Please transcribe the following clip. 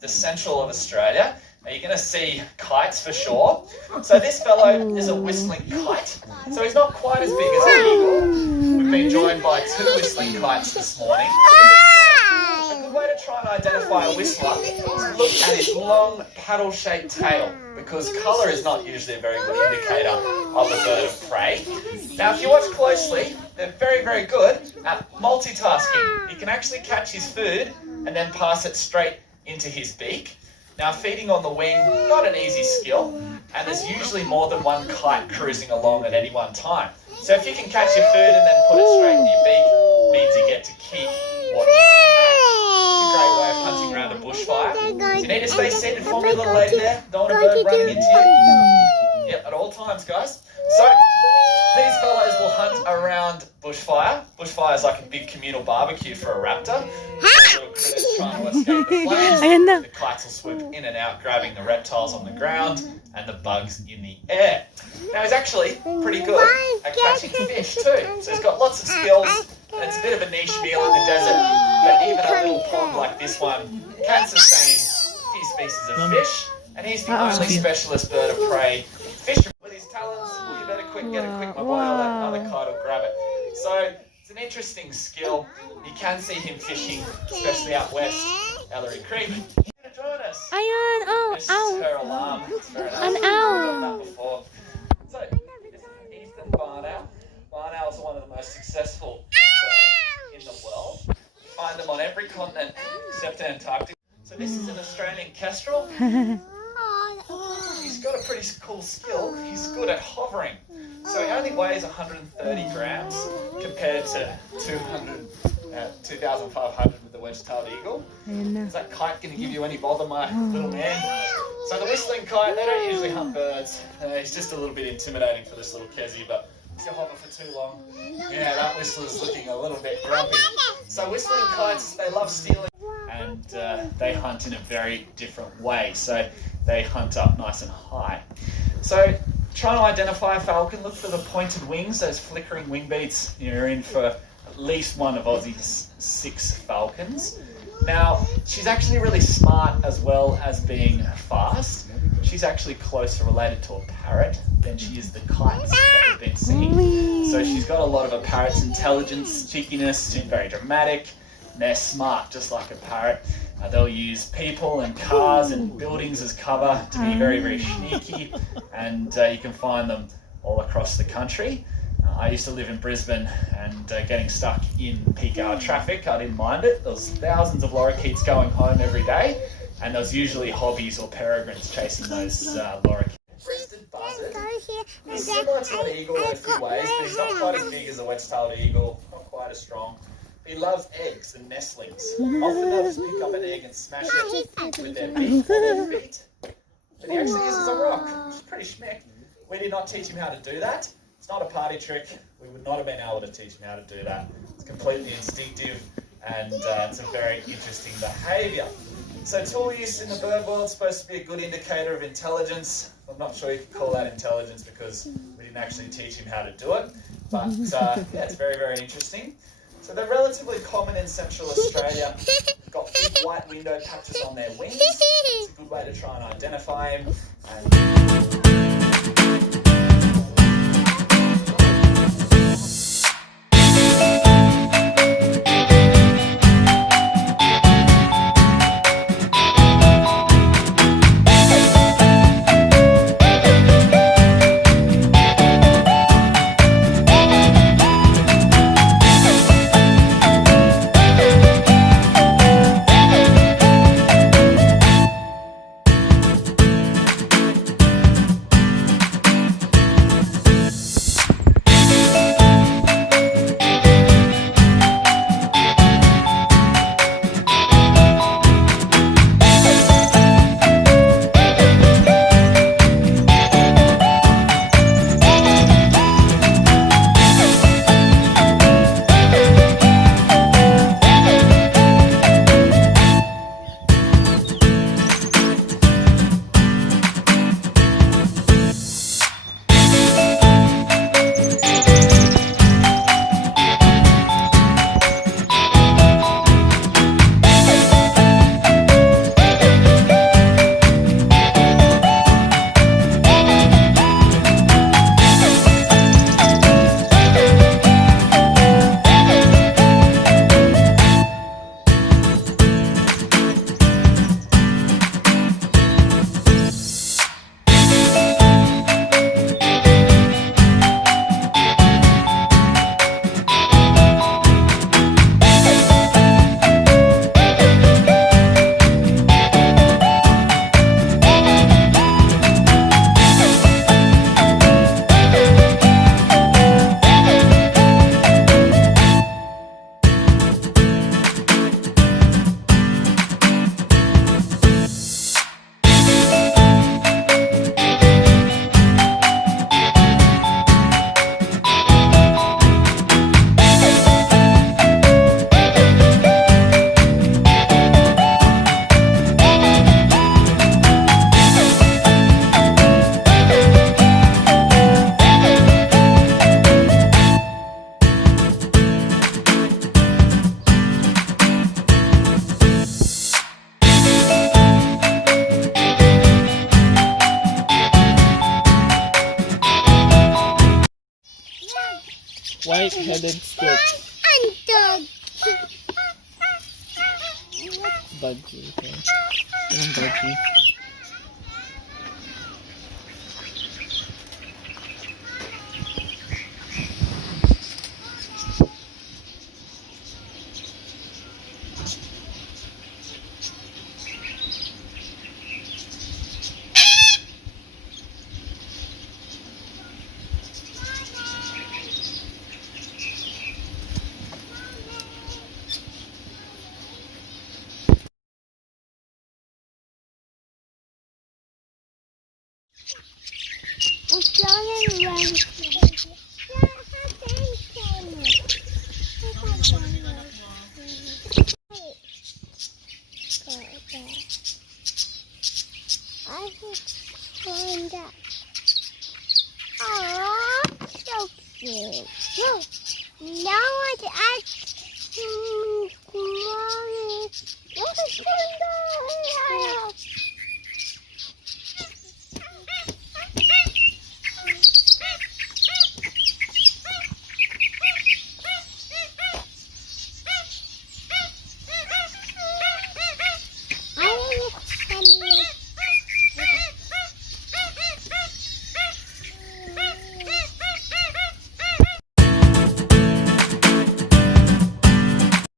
the central of Australia. Now you're going to see kites for sure. So this fellow is a whistling kite. So he's not quite as big as an eagle. We've been joined by 2 whistling kites this morning. A good way to try and identify a whistler is to look at his long paddle-shaped tail, because colour is not usually a very good indicator of a bird of prey. Now if you watch closely, they're very, very good at multitasking. He can actually catch his food and then pass it straight into his beak. Now feeding on the wing, not an easy skill, and there's usually more than one kite cruising along at any one time. So if you can catch your food and then put it straight in your beak, it means you get to keep what you catch. It's a great way of hunting around a bushfire. So you need to stay seated for me, little lady there. Don't want a bird running into you. Yep, at all times, guys. So these fellows will hunt around bushfire. Bushfire is like a big communal barbecue for a raptor. Little critters trying to escape the flames. The kites will swoop in and out, grabbing the reptiles on the ground and the bugs in the air. Now he's actually pretty good at catching fish too. So he's got lots of skills, and it's a bit of a niche meal in the desert, but even a little pond like this one can sustain a few species of fish, and he's the only specialist bird of prey fisherman with his talons. You better get it quick, my boy, or that other kite will grab it. So it's an interesting skill. You can see him fishing, especially out west, Ellery Creek. He's going to join us. Ayan, This is her alarm. It's very nice. We've done that before. So, this is an eastern barn owl. Barn owls are one of the most successful birds in the world. You find them on every continent except Antarctica. So this is an Australian kestrel. He's got a pretty cool skill. He's good at hovering. So he only weighs 130 grams compared to 2,500 with the wedge-tailed eagle. Is that kite going to give you any bother, my little man? So the whistling kite, they don't usually hunt birds. He's just a little bit intimidating for this little Kezzy, but if you hover for too long, yeah, that whistler's looking a little bit grumpy. So whistling kites, they love stealing, and they hunt in a very different way. So they hunt up nice and high. So trying to identify a falcon, look for the pointed wings, those flickering wing beats. You're in for at least one of Aussie's 6 falcons. Now, she's actually really smart as well as being fast. She's actually closer related to a parrot than she is the kites that we've been seeing. So she's got a lot of a parrot's intelligence, cheekiness, she's very dramatic, and they're smart just like a parrot. They'll use people and cars and buildings as cover to be very, very sneaky, and you can find them all across the country. I used to live in Brisbane, and getting stuck in peak hour traffic, I didn't mind it. There was thousands of lorikeets going home every day, and there was usually hobbies or peregrines chasing those lorikeets. Crested buzzard. He's similar to an eagle in a few ways, but he's not quite as big as a wedge-tailed eagle, not quite as strong. He loves eggs and nestlings. Often they'll just pick up an egg and smash it with their beak or their feet. But he actually uses a rock, which is pretty schmick. We did not teach him how to do that. It's not a party trick. We would not have been able to teach him how to do that. It's completely instinctive, and it's a very interesting behaviour. So tool use in the bird world is supposed to be a good indicator of intelligence. I'm not sure you could call that intelligence because we didn't actually teach him how to do it. But yeah, it's very, very interesting. So they're relatively common in Central Australia. They've got big white window patches on their wings. It's a good way to try and identify them. white-headed stick. Budgie, okay. Anong budgie? I just find that. Aww, so cute. Look, now it's actually mommy. Look at